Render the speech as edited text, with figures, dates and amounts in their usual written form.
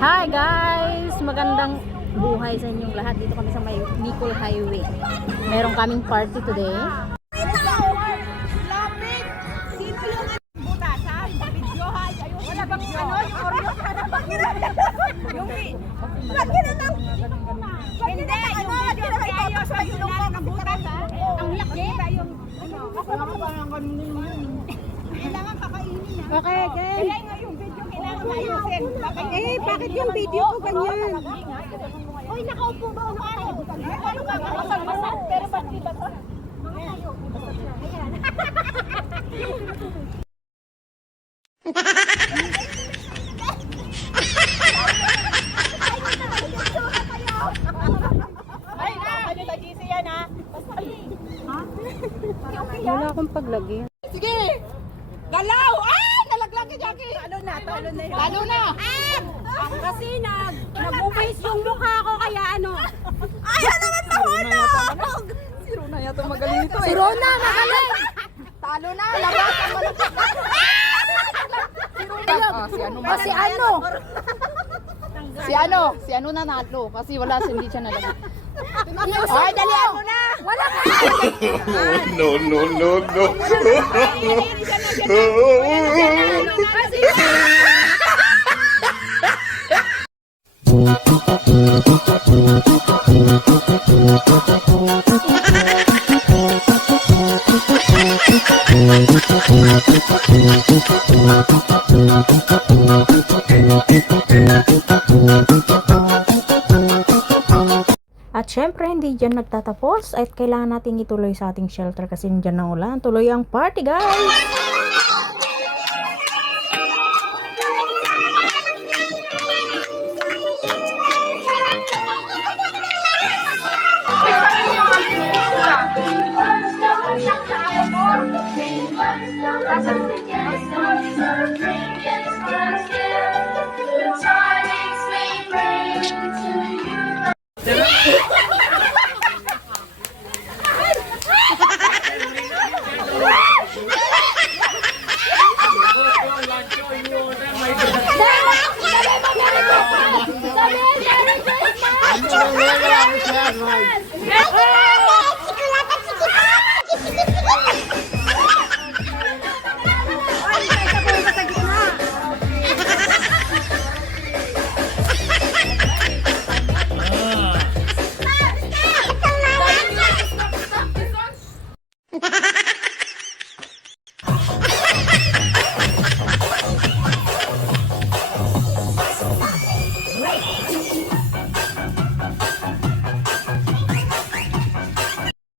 Hi guys! Magandang buhay sa inyong lahat. Dito kami sa may Nicol Highway. Meron kaming party today. Lapit! Sino yung butasan? Videohan? Ayun, wala bang ano? Yung Oreo ka na bang yung lagyan na lang! Hindi! Yung video kayo sa yun ng butas ha? Ang laki! Ako naman parang ganun yun. Kailangan kakainin ha? Okay, okay. Kaya nga yung video kailangan ayusin. Bakit yung video ko ganyan? Uy, nakaupo ba ako nakakabutan? Ano ka? Basag-basag. Pero ba't di ba to? Mga tayo. Ayan. Ay na! Ano na GC yan ha? Wala akong paglagay. Sige! Galaw! Ah! Nalaglag ka, Jackie! Talo na yun. Talo na! Kasi nag-face yung mukha ko kaya ano. Ayaw naman mahulog! Si Rona yata magaling ito eh. Si Rona, magaling! Talo na! Labasan mo na! Si ano? Si ano nanalo kasi wala hindi siya nalagay. Ay, dalian mo na! Wala ka! No, no, no, no. At syempre, hindi dyan nagtatapos at kailangan natin ituloy sa ating shelter kasi dyan na ulan. Tuloy ang party, guys!